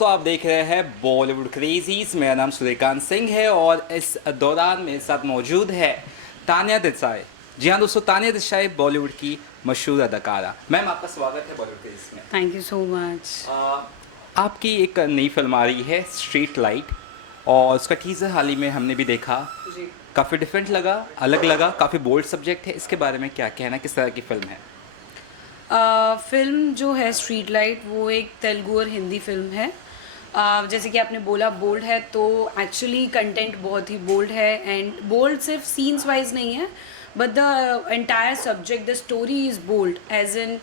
दोस्तों, आप देख रहे हैं बॉलीवुड क्रेजीज। मेरा नाम सूर्यकांत सिंह है और इस दौरान मेरे साथ मौजूद है तान्या देसाई। जी हाँ दोस्तों, तान्या देसाई बॉलीवुड की मशहूर अदाकारा। मैम, आपका स्वागत है बॉलीवुड क्रेजीज में। Thank you so much. आपकी एक नई फिल्म आ रही है स्ट्रीट लाइट, और उसका टीज़र हाल ही में हमने भी देखा। जी। काफ़ी डिफरेंट लगा, अलग लगा, काफ़ी बोल्ड सब्जेक्ट है। इसके बारे में क्या कहना, किस तरह की फिल्म है? फिल्म जो है स्ट्रीट लाइट वो एक तेलुगु और हिंदी फिल्म है। जैसे कि आपने बोला बोल्ड है, तो एक्चुअली कंटेंट बहुत ही बोल्ड है। एंड बोल्ड सिर्फ सीन्स वाइज नहीं है, but the entire subject, the story is bold as in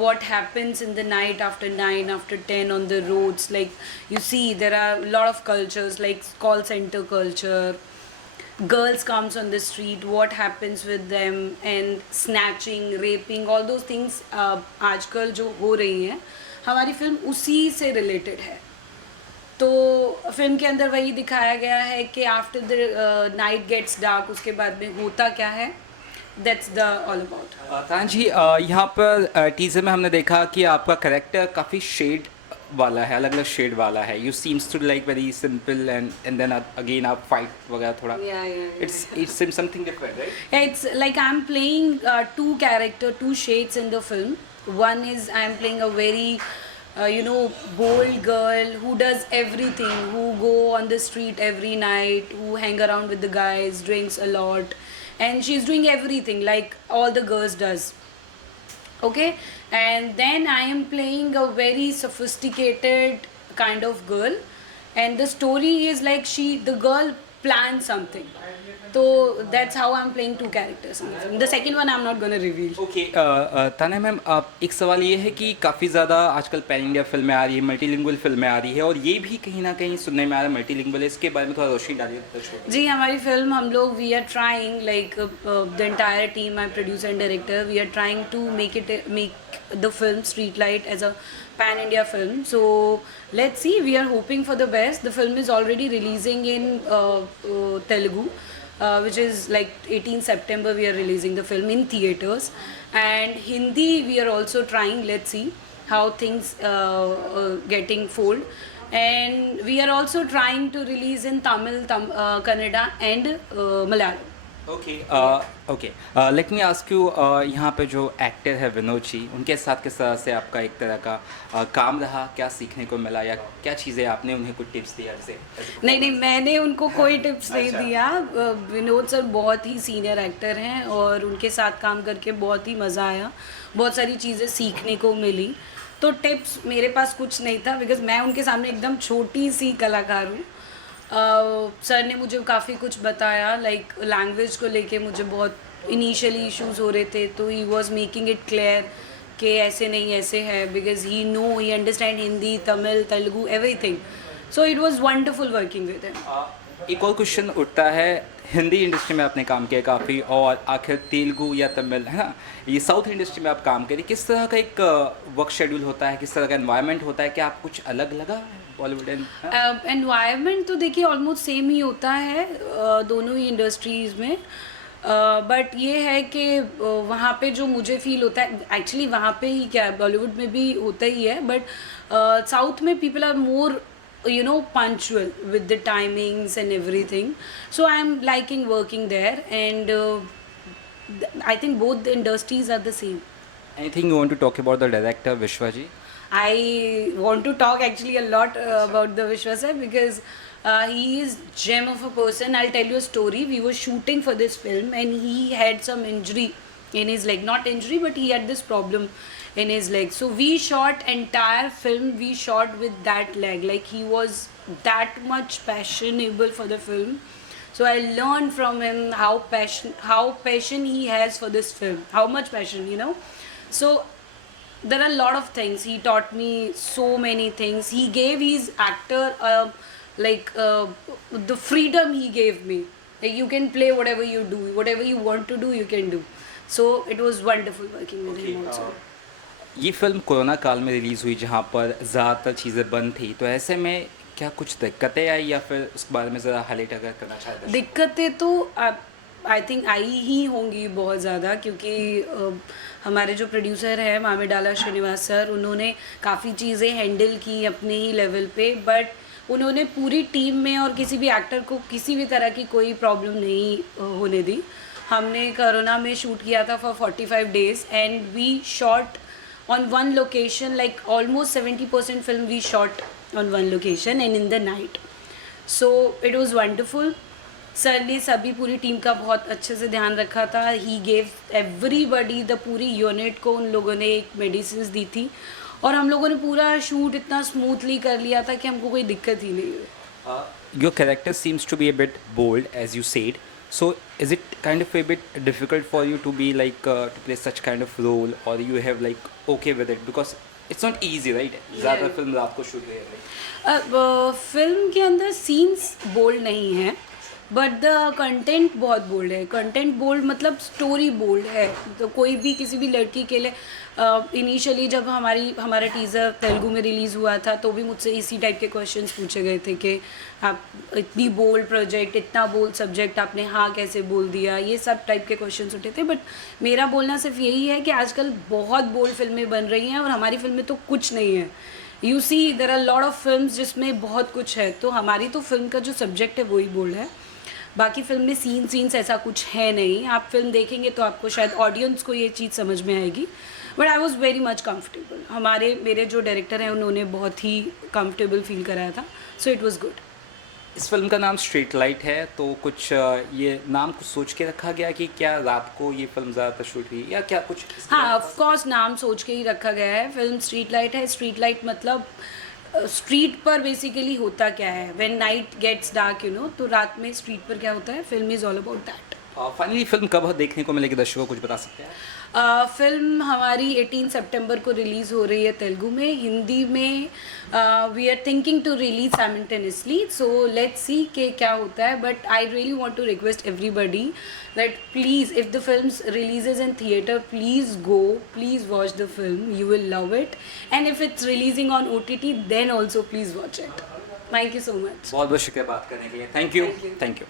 what happens in the night after 9 after 10 on the roads. Like you see there are a lot of cultures like call center culture, girls comes on the street, what happens with them, and snatching, raping, all those things आजकल जो हो रही हैं, हमारी film उसी से related है। तो फिल्म के अंदर वही दिखाया गया है कि after the night gets dark, उसके बाद में होता क्या है, दैट्स द ऑल अबाउट। तान जी, यहाँ पर टीज़र में हमने देखा कि आपका करेक्टर काफ़ी शेड वाला है, अलग अलग शेड वाला है। You seems to like very simple and then again आप फाइट वगैरह थोड़ा, it's something different, right? Yeah, it's like I'm playing two shades in the film. One is I'm playing a very bold girl who does everything, who go on the street every night, who hang around with the guys, drinks a lot, and she's doing everything like all the girls does. Okay, and then I am playing a very sophisticated kind of girl, and the story is like the girl plans something. So that's how I'm playing two characters in the film. The second one I'm not gonna reveal. Okay, Tanya ma'am, आप एक सवाल ये है कि काफ़ी ज़्यादा आजकल pan India फिल्में आ रही है, मल्टीलिंगुअल फिल्में आ रही है, और ये भी कहीं ना कहीं सुनने में आ रहा है मल्टीलिंगुअल है। इसके बारे में थोड़ा रोशनी डालिए दर्शकों। जी, हमारी फिल्म हम लोग we are trying like the entire team, my producer and director, we are trying to make the film street light as a pan India film. So let's see, we are hoping for the best. The film is already releasing in Telugu, which is like 18 September we are releasing the film in theaters, and Hindi we are also trying. Let's see how things getting fold, and we are also trying to release in Tamil, Kannada and Malayalam. Okay, okay, let me ask you, यहाँ पे जो actor है विनोद जी, उनके साथ किस तरह से आपका एक तरह का काम रहा? क्या सीखने को मिला, या क्या चीज़ें आपने उन्हें कुछ टिप्स दिया ऐसे? नहीं, मैंने उनको कोई टिप्स नहीं दिया। विनोद सर बहुत ही सीनियर एक्टर हैं और उनके साथ काम करके बहुत ही मज़ा आया, बहुत सारी चीज़ें सीखने को मिली। तो टिप्स मेरे पास कुछ नहीं था, बिकॉज मैं उनके सामने एकदम छोटी सी कलाकार हूँ। सर ने मुझे काफ़ी कुछ बताया, लाइक लैंग्वेज को लेके मुझे बहुत इनिशियली इश्यूज हो रहे थे, तो he was making it clear कि ऐसे नहीं ऐसे है, because he understand Hindi, Tamil, Telugu, everything. So it was wonderful working with him. एक और क्वेश्चन उठता है, हिंदी इंडस्ट्री में आपने काम किया काफ़ी, और आखिर तेलुगु या तमिल, है ना, ये साउथ इंडस्ट्री में आप काम करिए, किस तरह का एक वर्क शेड्यूल होता है, किस तरह का एनवायरनमेंट होता है? क्या आप कुछ अलग लगा बॉलीवुड एनवायरनमेंट? तो देखिए ऑलमोस्ट सेम ही होता है दोनों ही इंडस्ट्रीज़ में, बट ये है कि वहाँ पे जो मुझे फील होता है, एक्चुअली वहाँ पे ही क्या, बॉलीवुड में भी होता ही है, बट साउथ में people are more punctual with the timings and everything. So I am liking working there, and I think both the industries are the same. Anything you want to talk about the director Vishwa ji? I want to talk actually a lot about the Vishwa sir, because he is gem of a person. I'll tell you a story. We were shooting for this film and he had some injury in his leg. Not injury, but he had this problem in his leg. So we shot entire film, we shot with that leg. Like he was that much passionable for the film. So I learned from him how passion he has for this film. How much passion, So there are a lot of things. He taught me so many things. He gave his actor the freedom he gave me. Like you can play whatever you do, whatever you want to do, you can do. So it was wonderful working with him also. ये film corona काल में release हुई, जहाँ पर ज़्यादातर चीज़ें बंद थी, तो ऐसे में क्या कुछ दिक्कतें आई, या फिर उस बारे में ज़रा हाईलाइट अगर करना चाहते हैं? दिक्कतें तो आई थिंक आई ही होंगी बहुत ज़्यादा, क्योंकि हमारे जो प्रोड्यूसर हैं मामिडाला श्रीनिवास सर, उन्होंने काफ़ी चीज़ें हैंडल की अपने ही लेवल पे, बट उन्होंने पूरी टीम में और किसी भी एक्टर को किसी भी तरह की कोई प्रॉब्लम नहीं होने दी। हमने कोरोना में शूट किया था for 45 days and we shot on one location, like almost 70% film we shot on one location and in the night, so it was wonderful. Sir ने सभी पूरी टीम का बहुत अच्छे से ध्यान रखा था। ही गेव एवरीबडी, द पूरी यूनिट को उन लोगों ने एक मेडिसिन दी थी और हम लोगों ने पूरा शूट इतना स्मूथली कर लिया था कि हमको कोई दिक्कत ही नहीं हुई। Your character seems to be a bit bold, as you said. So, is it kind of a bit difficult for you to be like to play such kind of role, or you have like okay with it because it's not easy, right? ज़्यादा film रात को shoot हुई है। अब film के अंदर scenes bold नहीं है, बट द कंटेंट बहुत बोल्ड है। कंटेंट बोल्ड मतलब स्टोरी बोल्ड है। तो कोई भी किसी भी लड़की के लिए इनिशियली जब हमारा टीज़र तेलुगु में रिलीज़ हुआ था तो भी मुझसे इसी टाइप के क्वेश्चंस पूछे गए थे कि आप इतनी बोल्ड प्रोजेक्ट, इतना बोल्ड सब्जेक्ट, आपने हाँ कैसे बोल दिया, ये सब टाइप के क्वेश्चंस उठे थे। बट मेरा बोलना सिर्फ यही है कि आजकल बहुत बोल्ड फिल्में बन रही हैं और हमारी फिल्म में तो कुछ नहीं है। You see there are lot of films जिसमें बहुत कुछ है, तो हमारी तो फिल्म का जो सब्जेक्ट है वही बोल्ड है। बाकी फिल्म में सीन्स ऐसा कुछ है नहीं। आप फिल्म देखेंगे तो आपको शायद ऑडियंस को ये चीज़ समझ में आएगी, but I was very much comfortable. मेरे जो डायरेक्टर हैं उन्होंने बहुत ही कम्फर्टेबल फील कराया था, सो इट वॉज़ गुड। इस फिल्म का नाम स्ट्रीट लाइट है, तो कुछ ये नाम कुछ सोच के रखा गया कि क्या रात को ये फिल्म ज़्यादातर शूट हुई या क्या कुछ? हाँ, ऑफ कोर्स नाम सोच के ही रखा गया है। फिल्म स्ट्रीट लाइट है। स्ट्रीट लाइट मतलब स्ट्रीट पर बेसिकली होता क्या है, when night gets dark, you know, तो रात में स्ट्रीट पर क्या होता है, film is all about that. Finally film कब देखने को मिलेगी दर्शकों को, कुछ बता सकते हैं? फिल्म हमारी 18 सितंबर को रिलीज़ हो रही है तेलुगु में। हिंदी में we are thinking to release simultaneously, so let's see कि क्या होता है। But I really want to request everybody that please, if the film releases in theatre, please go, please watch the film, you will love it. And if it's releasing on OTT then also please watch it. Thank you so much. बहुत बहुत शुक्रिया बात करने के लिए। Thank you.